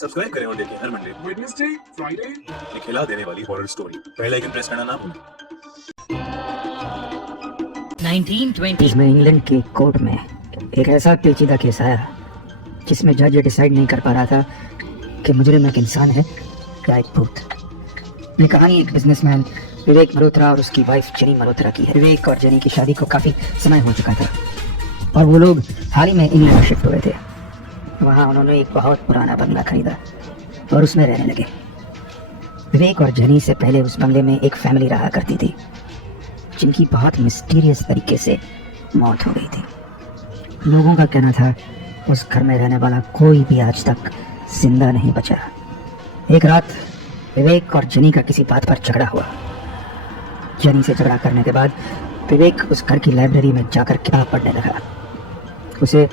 Subscribe करें और देखें हर मंडे, वेडनेसडे, फ्राइडे एक हिला देने वाली horror story. Bell icon press करना ना भूलें। 1920 में इंग्लैंड के कोर्ट में एक ऐसा पेचीदा केस आया जिसमें जज ये डिसाइड नहीं कर पा रहा था कि मुजरिम एक इंसान है या एक भूत। ये कहानी एक बिजनेसमैन विवेक मल्होत्रा और उसकी वाइफ जेनी मल्होत्रा की है। विवेक और जेनी की शादी को काफी समय हो चुका था और वो लोग हाल ही में इंग्लैंड शिफ्ट हुए थे। वहाँ उन्होंने एक बहुत पुराना बंगला खरीदा और उसमें रहने लगे। विवेक और जेनी से पहले उस बंगले में एक फैमिली रहा करती थी जिनकी बहुत मिस्टीरियस तरीके से मौत हो गई थी। लोगों का कहना था उस घर में रहने वाला कोई भी आज तक जिंदा नहीं बचा। एक रात विवेक और जेनी का किसी बात पर झगड़ा हुआ। जेनी से झगड़ा करने के बाद विवेक उस घर की लाइब्रेरी में जाकर किताब पढ़ने लगा। उसे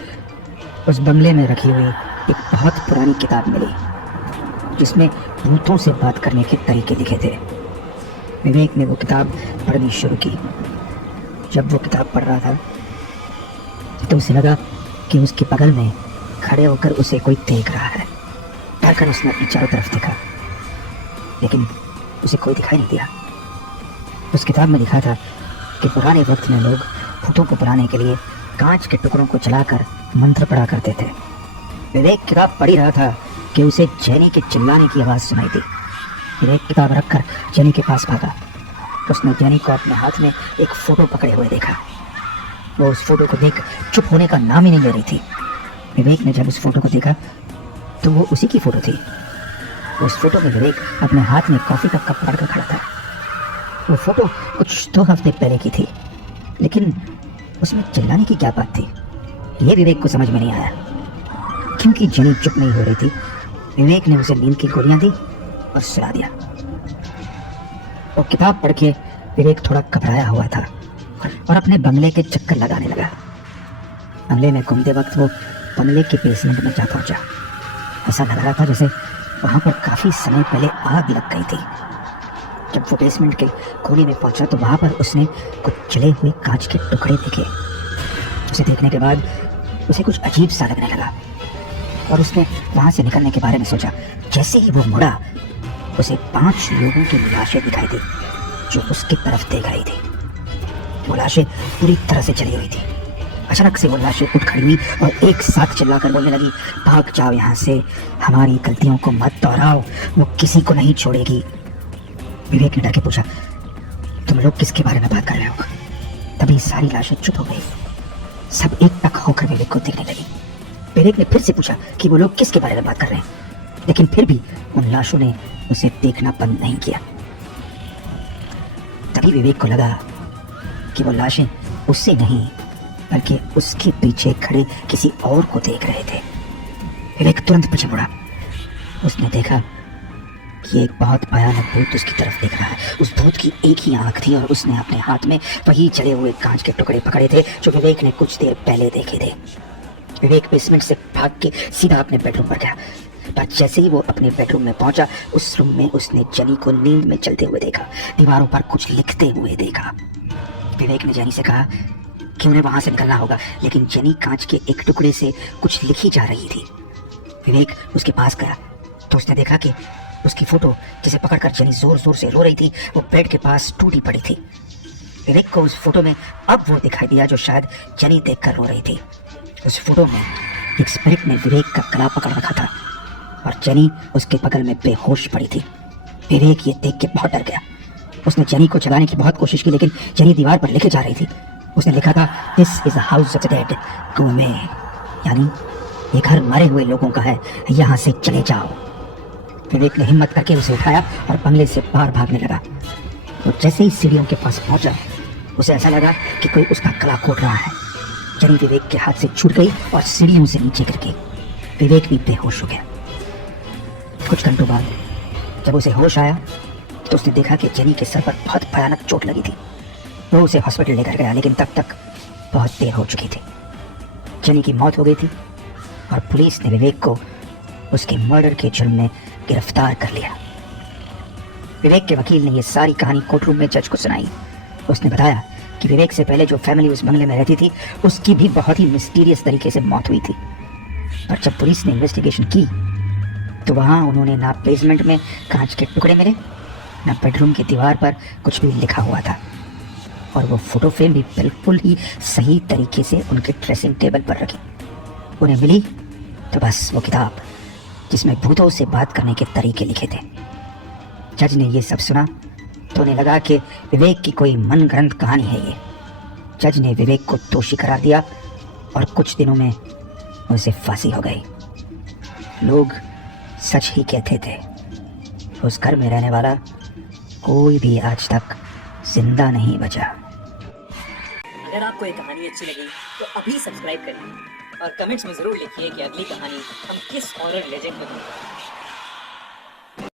उस बंगले में रखी हुई एक बहुत पुरानी किताब मिली जिसमें भूतों से बात करने के तरीके लिखे थे। विवेक ने वो किताब पढ़नी शुरू की। जब वो किताब पढ़ रहा था तो उसे लगा कि उसके बगल में खड़े होकर उसे कोई देख रहा है। डरकर उसने अपनी चारों तरफ देखा लेकिन उसे कोई दिखाई नहीं दिया। उस किताब में लिखा था कि पुराने वक्त में लोग भूतों को बुलाने के लिए कांच के टुकड़ों को जलाकर मंत्र पढ़ा करते थे। विवेक किताब पढ़ ही रहा था कि उसे जेनी के चिल्लाने की आवाज़ सुनाई दी। विवेक किताब रखकर जेनी के पास भागा। उसने जेनी को अपने हाथ में एक फोटो पकड़े हुए देखा। वो उस फोटो को देख चुप होने का नाम ही नहीं ले रही थी। विवेक ने जब उस फोटो को देखा तो वो उसी की फोटो थी। उस फोटो में विवेक अपने हाथ में कॉफी का कप पकड़कर खड़ा था। वो फोटो कुछ 2 हफ्ते पहले की थी लेकिन उसमें चिल्लाने की क्या बात थी, ये विवेक को समझ में नहीं आया। क्योंकि जेनी चुप नहीं हो रही थी, विवेक ने उसे नींद की गोलियां दी और सुला दिया। वो किताब पढ़ के विवेक थोड़ा घबराया हुआ था और अपने बंगले के चक्कर लगाने लगा। बंगले में घूमते वक्त वो बंगले के बेसमेंट में जा पहुंचा। ऐसा लग रहा था जैसे वहां पर काफी समय पहले आग लग गई थी। जब वो बेसमेंट के कोने में पहुंचा तो वहां पर उसने कुछ जले हुए कांच के टुकड़े देखे। उसे देखने के बाद उसे कुछ अजीब सा लगने लगा और उसने वहां से निकलने के बारे में सोचा। जैसे ही वो मुड़ा उसे 5 लोगों की लाशें दिखाई दी जो उसकी तरफ देख रही थी। वो लाशें पूरी तरह से जली हुई थी। अचानक से वो लाशें उठ खड़ी हुई और एक साथ चिल्लाकर बोलने लगी, भाग जाओ यहाँ से, हमारी गलतियों को मत दोहराओ, वो किसी को नहीं छोड़ेगी। विवेक ने डर के पूछा, तुम लोग किसके बारे में बात कर रहे हो? तभी सारी लाशें चुप हो गई। सब एक टक होकर विवेक को देखने लगी। विवेक ने फिर से पूछा कि वो लोग किसके बारे में बात कर रहे हैं, लेकिन फिर भी उन लाशों ने उसे देखना बंद नहीं किया। तभी विवेक को लगा कि वो लाशें उससे नहीं बल्कि उसके पीछे खड़े किसी और को देख रहे थे। विवेक तुरंत पीछे मुड़ा। उसने देखा कि एक बहुत भयानक भूत उसकी तरफ देख रहा है। उस भूत की एक ही आंख थी और उसने अपने हाथ में वही जले हुए कांच के टुकड़े पकड़े थे जो विवेक ने कुछ देर पहले देखे थे। विवेक बेसमेंट से भाग के सीधा अपने बेडरूम पर गया। पर जैसे ही वो अपने बेडरूम में पहुंचा उस रूम में उसने जेनी को नींद में चलते हुए देखा, दीवारों पर कुछ लिखते हुए देखा। विवेक ने जेनी से कहा कि उन्हें वहां से निकलना होगा, लेकिन जेनी कांच के एक टुकड़े से कुछ लिखी जा रही थी। विवेक उसके पास गया तो उसने देखा कि उसकी फोटो जिसे पकड़कर जेनी जोर जोर से रो रही थी वो बेड के पास टूटी पड़ी थी। विवेक को उस फोटो में अब वो दिखाई दिया जो शायद जेनी देखकर रो रही थी। उस फोटो में एक स्पिरिट ने विवेक का गला पकड़ रखा था और जेनी उसके बगल में बेहोश पड़ी थी। विवेक ये देख के बहुत डर गया। उसने जेनी को जगाने की बहुत कोशिश की लेकिन जेनी दीवार पर लिखे जा रही थी। उसने लिखा था, this is a house of the dead, go away, यानी ये घर मरे हुए लोगों का है, यहाँ से चले जाओ। विवेक ने हिम्मत करके उसे उठाया और बंगले से बाहर भागने लगा। तो जैसे ही सीढ़ियों के पास पहुंचा उसे ऐसा लगा कि कोई उसका गला घोट रहा है। जेनी विवेक के हाथ से छूट गई और सीढ़ियों से नीचे गिर गई। विवेक भी बेहोश हो गया। कुछ घंटों बाद जब उसे होश आया तो उसने देखा कि जेनी के सर पर बहुत भयानक चोट लगी थी। वो उसे हॉस्पिटल लेकर गया लेकिन तब तक बहुत देर हो चुकी थी। जेनी की मौत हो गई थी और पुलिस ने विवेक को उसके मर्डर के जुर्म में गिरफ्तार कर लिया। विवेक के वकील ने यह सारी कहानी कोर्ट रूम में जज को सुनाई। उसने बताया कि विवेक से पहले जो फैमिली उस बंगले में रहती थी उसकी भी बहुत ही मिस्टीरियस तरीके से मौत हुई थी। और जब पुलिस ने इन्वेस्टिगेशन की तो वहाँ उन्होंने ना बेसमेंट में कांच के टुकड़े मिले, ना बेडरूम की दीवार पर कुछ भी लिखा हुआ था, और वो फोटो फ्रेम भी बिल्कुल ही सही तरीके से उनके ड्रेसिंग टेबल पर रखी। उन्हें मिली तो बस वो किताब जिसमें भूतों से बात करने के तरीके लिखे थे। जज ने ये सब सुना तो उन्हें लगा कि विवेक की कोई मनगढ़ंत कहानी है ये। जज ने विवेक को दोषी करार दिया और कुछ दिनों में उसे फांसी हो गई। लोग सच ही कहते थे, उस घर में रहने वाला कोई भी आज तक जिंदा नहीं बचा। अगर आपको ये कहानी अच्छी लगी तो अभी सब्सक्राइब करिए और कमेंट्स में ज़रूर लिखिए कि अगली कहानी हम किस हॉरर लेजेंड पर